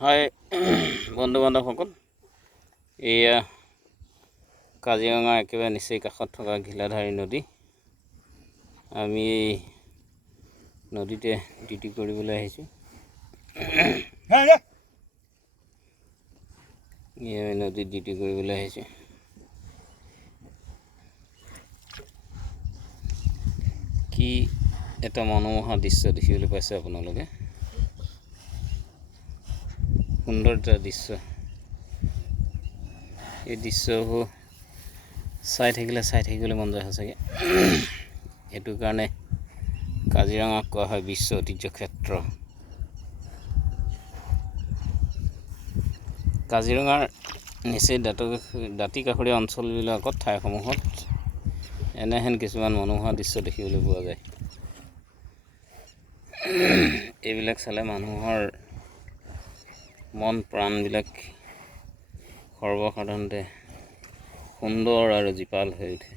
হয় বন্ধু বান্ধৱসকল, এয়া কাজিৰঙা একেবাৰে নিচেই কাষত থকা ঘিলাধাৰী নদী। আমি এই নদীতে ডিউটি কৰিবলৈ আহিছোঁ। নদীত ডিউটি কৰিবলৈ আহিছোঁ। কি এটা মনোমোহা দৃশ্য দেখিবলৈ পাইছে আপোনালোকে। সুন্দৰ এটা দৃশ্য। এই দৃশ্যবোৰ চাই থাকিবলৈ মন যায় সঁচাকৈ। সেইটো কাৰণে কাজিৰঙাক কোৱা হয় বিশ্ব ঐতিহ্য ক্ষেত্ৰ। কাজিৰঙাৰ নিচেই দাঁতি কাষৰীয়া অঞ্চলবিলাকত ঠাইসমূহত এনেহেন কিছুমান মনোমোহা দৃশ্য দেখিবলৈ পোৱা যায়। এইবিলাক চালে মানুহৰ মন প্ৰাণবিলাক সৰ্বসাধাৰণতে সুন্দৰ আৰু জীপাল হৈ উঠে।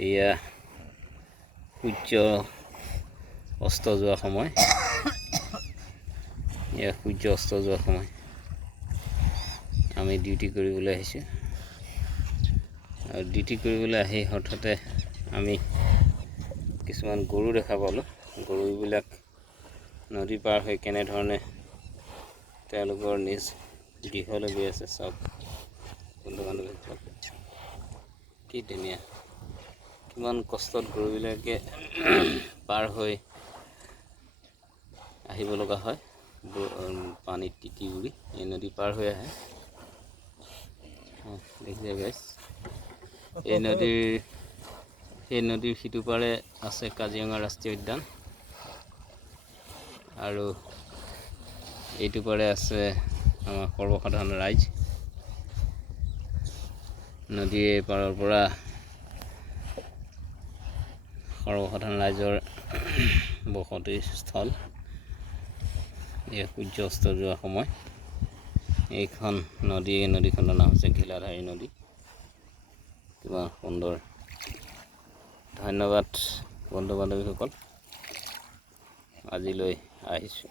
এয়া সূৰ্য অস্ত যোৱা সময়। আমি ডিউটি কৰিবলৈ আহিছোঁ আৰু ডিউটি কৰিবলৈ আহি হঠাতে আমি কিছুমান গৰু দেখা পালোঁ। গৰুবিলাক নদী পাৰ হৈ কেনেধৰণে তেওঁলোকৰ নিজ গৃহলৈ গৈ আছে চাওক বন্ধু বান্ধৱীসকল। কি ধুনীয়া, কিমান কষ্টত গৰুবিলাকে পাৰ হৈ আহিব লগা হয়। পানীত তিতি উৰি এই নদী পাৰ হৈ আহে। দেখিছে গাইছ, এই নদীৰ সিটো পাৰে আছে কাজিৰঙা ৰাষ্ট্ৰীয় উদ্যান আৰু এইটো পাৰে আছে আমাৰ সৰ্বসাধাৰণ ৰাইজ। নদীৰ পাৰৰ পৰা সৰ্বসাধাৰণ ৰাইজৰ বসতিস্থল। এয়া সূৰ্য অস্ত যোৱা সময়। এইখন নদীখনৰ নাম হৈছে ঘিলাধাৰী নদী। কিমান সুন্দৰ। ধন্যবাদ বন্ধু বান্ধৱীসকল, আজিলৈ আহিছোঁ।